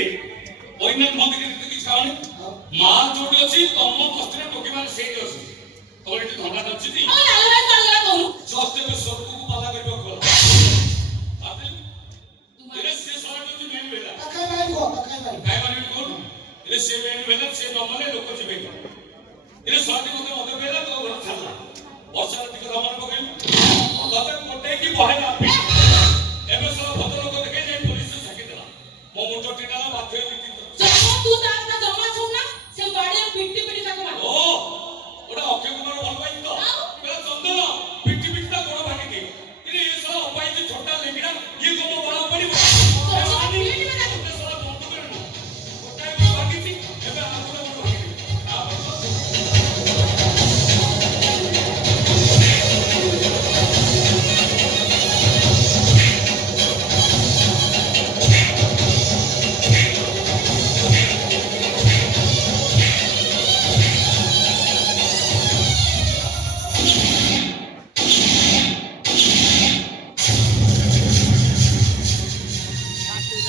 रे ओइना मंदिर के किछ खावनी माल जोटी अछि तम बस्ती टोकी माने सेही अछि तोर एठी धंदा अछि ती ओ लाल भाई कर गला कहू जस्ते पे सब को पाला करबो कोला आते इरे से सारा जो मेन बेला काई भाई कोन इरे से मेन बेला से नमले लोक जिबे इरे साथी को मते बेला तो घर छला वर्षा टिक रमन पकई लगे कोटे की बहेला एबे सब भद्र लोक देखे जे पुलिस सके देला मो मुंडो टिटाला बाध्य नीति जमा तू ता अपना जमा सुन ना से गाड़ी पिट्टी पिट्टी तक मार ओ ओडा अक्षय कुमार भल पाई तो बेला चंदन पिट्टी पिट्टी ता गोड़ भागी दे इरे ये सब उपाय जे छोटा लेंगड़ा ये को मो बड़ा पड़ी